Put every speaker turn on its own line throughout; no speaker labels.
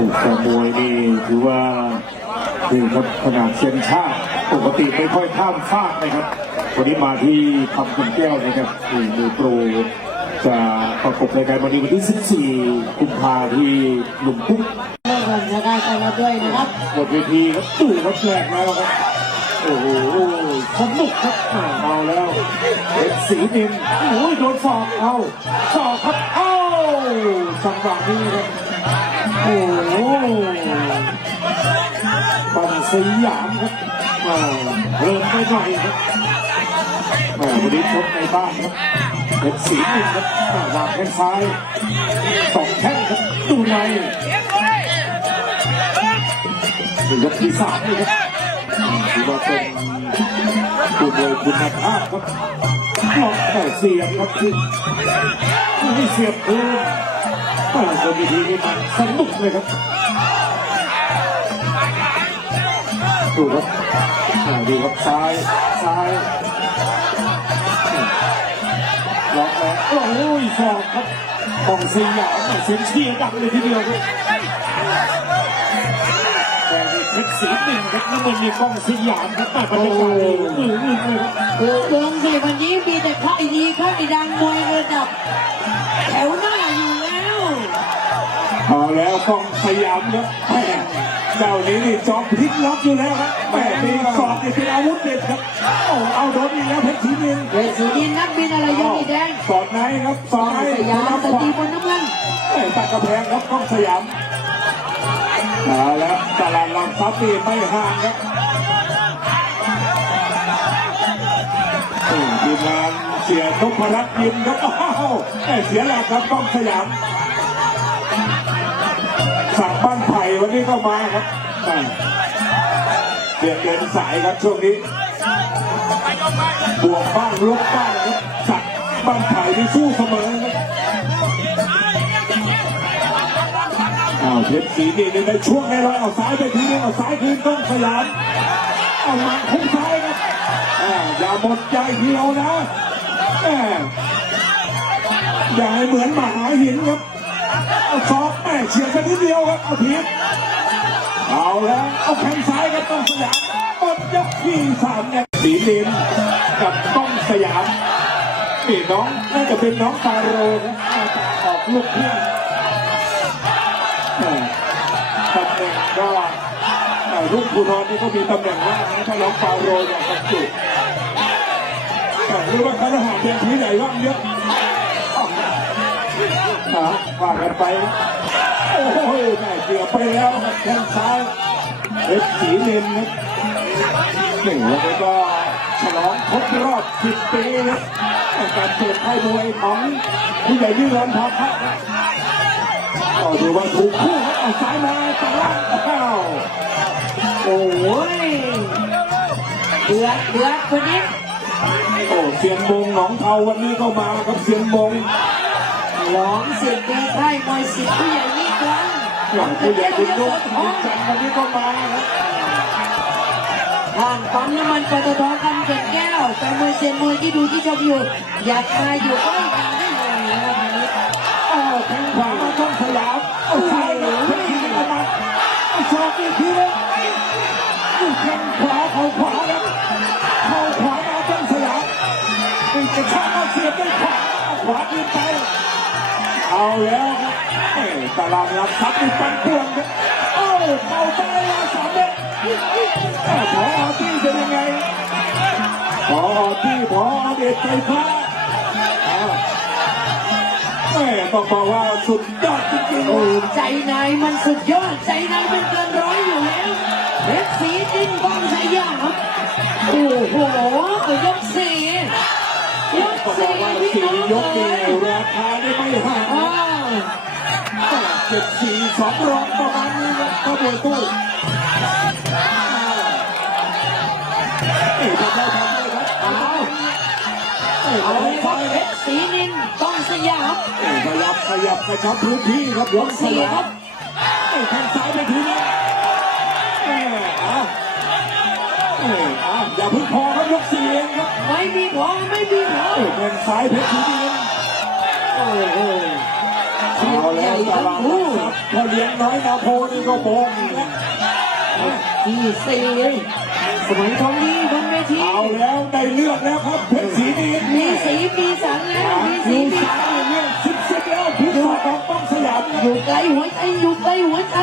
ถูกแต่มวยนี่ถือว่านี่ครับขนาดเซียนชาติปกติไม่ค่อยข้ามฟากนะครับ วันนี้มาที่คำคุณแก้วนะครับนี่มือโปรจะประกบรายการวันนี้วันที่ 14 กุมภาที่หนุ่มปุ๊ก
เริ่มกันนะครับไปรับด้วยนะครับ
หมดเวทีครับตู้ครับแรกแล้วครับ โอ้โหสนุกครับอ่าเอาแล้วเอ็กสีนินโอ้ยโดนสอกเอาสอกครับ เอ้าจังหวะนี้ครับ โอ้โหปันสยามครับอ่าเริ่มไม่หน่อยครับอ่าวันนี้ชกในบ้านครับเอ็กสีนินครับอ่าวางแข้งซ้ายสองแข้งครับดูในยกที่สามนี่ครับถือว่าเป็นตัวมวยคุณภาพครับลองแต่เสียบครับที่ไม่เสียบคืน แต่บนเวทีนี้มันสนุกเลยครับดูครับดูครับซ้ายซ้ายล็อกแล้วโอ้ยสอกครับของสยามเสียงเชียร์ดังเลยทีเดียวครับแต่เพชรสีหนึ่งครับน้ำมันมีกล้องสยามครับแต่บรรยากาศนี่อื้ออื้ออื้อ
เดือนสี่วันนี้มีแต่ค่ายดีค่ายดังมวยระดับแถวหน้า
เอาแล้วกล้องสยามครับแม่เจ้านี้นี่จอมพลิกล็อกอยู่แล้วครับแม่มีสอบนี่เป็นอาวุธเด็ดครับโอ้เอาโดนอีกแล้วเพชรสีนิน
เวสีดินนักบินอะไรยกอีแดง
สอดไหนครับสอดไหน
สยามสตรีบนน้ำเงิน
เอ้ยตัดกระแพงครับกล้องสยามเอาแล้วตลาดหลังซับนี่ไม่ห่างครับอืมทีมงานเสียนพรัตน์ยิมครับอ้าวแม่เสียหลักครับกล้องสยามสั่ง บ้านไผ่วันนี้ก็มาครับเปลี่ยนเดินสายครับช่วงนี้ บวกบ้างลบบ้างครับสักบ้านไผ่ที่สู้เสมออ้าวเพชรสีนี่ในช่วงในเราเอาซ้ายไปทีนึงเอาซ้ายคืนกล้องสยามเอาหมัดคุ้มซ้ายครับอย่าหมดใจเดียวนะอย่าให้เหมือนหมหาหินครับ เอาซอกแม่เฉียดกันนิดเดียวครับเอาทีบเอาแล้วเอาแข้งซ้ายครับต้องสยามหมดยกที่สามเนี่ยสีนินกับต้องสยามนี่น้องน่าจะเป็นน้องฟาโรห์นะน้าตาออกลูกเพื่อนตำแหน่งก็อ่ารุ่งภูทรนี่ก็มีตำแหน่งว่างนะถ้าน้องฟาโรห์อยากบรรจุแต่หรือว่าคณะหาเป็นที่ไหนว่างเยอะ หาว่ากันไป โอ้ยแม่เกือบไปแล้วครับแข้งซ้ายเพชรสีเนนครับหนึ่งแล้วก็ฉลองครบรอบ 10 ปีครับในการเปิดค่ายมวยของผู้ใหญ่ยืนรันพาพะครับก็ถือว่าถูกคู่ครับเอาซ้ายมาตาล่างอ้าว
โอ้ยเดือดเดือดคนนี้
โอ้เสียงมงหนองเทาวันนี้ก็มาครับเสียงมง
หลองเสียงดีค่ายมวยสิทธิ์ผู้ใหญ่นี่ครั้ง
หลังผู้ใหญ่คุณนุ๊กคุณจันทร์วันนี้ก็มาครับ
ทางปั๊มน้ำมันปตทคำเกิดแก้วแฟนมวยเซียนมวยที่ดูที่ชมอยู่ อยากมาอยู่ใกล้กันได้เลยนะครับวันนี้
อ้างขวามาช่องสยามเอาซ้ายเลยเพชรทีนี้ก็มาเอาศอกอีกทีนึงนี่แทงขวาเขาขวาครับเขาขวามาช่องสยามนี่จะชามาเสียบด้วยขวาเอาขวาขึ้นไป เอาแล้วครับตารางรับทรัพย์นี่ปันป่วนครับเอ้าเข่าซ้ายมาสามเม็ดพอที่เป็นยังไงพอที่พอเด็ดไฟฟ้าแม่ต้องบอกว่าสุดยอดจริงๆ
ใจนายมันสุดยอดใจนายมันเกินร้อยอยู่แล้วเพชรสีดินบางสยามโอ้โหยกสี่ยกสี่
กว่า
พี่
สี่
น้อง
ยก
เล
นี่
ย
เจ็ดสี่สองรองประมาณนี้นะก็มวยตู้เอ้ยทำได้ทำได้ครับเอาเอ้ย
เอา
เอา
เลยค
ไป
รับเพชรสีนินต้องสยาม
เอ้ยขยับขยับกระชับพื้นที่ครับยกส
สี่
ยา
ครับ
เอ้ยแทงซ้ายไปทีนึงเอ้ยเอาเอ้ยเอาอย่าเพึ่งพอครับยกสี่เองครับ
ไม่มีพอไม่มีพอ
เอ้ยแทงซ้ายเพชรทีนึงโอ้โห
ใหญ่ทั้งคู่
พอเลี้ยงน้อยนาโพนี่ก็โบงอีก
ที่สี่สมัยทองดีบนเวที
เอาแล้วได้เลือกแล้วครับเพชรศรีนิน
มีสีมีสันแล้วมีสี
มีสั
น
เรื่องสิบสิบแล้วพิษของป้องสยาม
อยู่ไกลหัวใจอยู่ไกลหัวใจ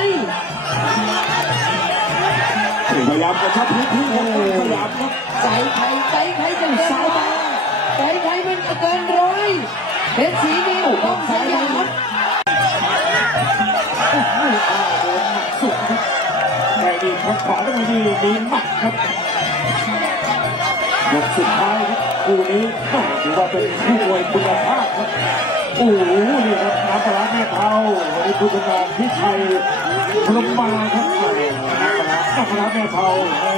พยายามกระชับพื้นที่ของป้องสยามครับ
ใจใครใจใครจะเกินร้อยใจใครมันจะเกินร้อยเพชรสีนิวต้องสยาม
งขวาต้องมีมีหมัดครับยกสุดท้ายครับคู่นี้ถือว่าเป็นคู่มวยคุณภาพครับโอ้โหนี่ครับน้ำปลาร้แม่เท้าวันนี้คุณกำลังพิชัยพรหมาครับน้ำปลาร้าน้ำปลาแม่เท้าให้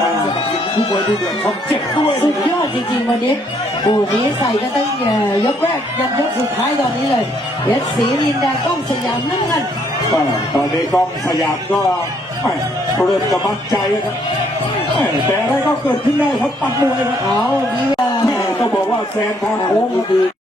การสนับสนุนผู้วยที่เดือดช่องเจ็ดด้วย
สุดยอดจริงๆวันนี้คู่นี้ใส่กันตั้งยกแรกยันยกสุดท้ายตอนนี้เลยเพชรสีนินแดงก้องสยามนั่งกัน
อ่าตอนนี้ก้องสยามก็ เริ่มจะมั่นใจแล้วครับแหม่แต่อะไรก็เกิดขึ้นได้ครับปัดมวยครับ
เอาดีว่า
แหม่ต้องบอกว่าแซงทางโค้งครับ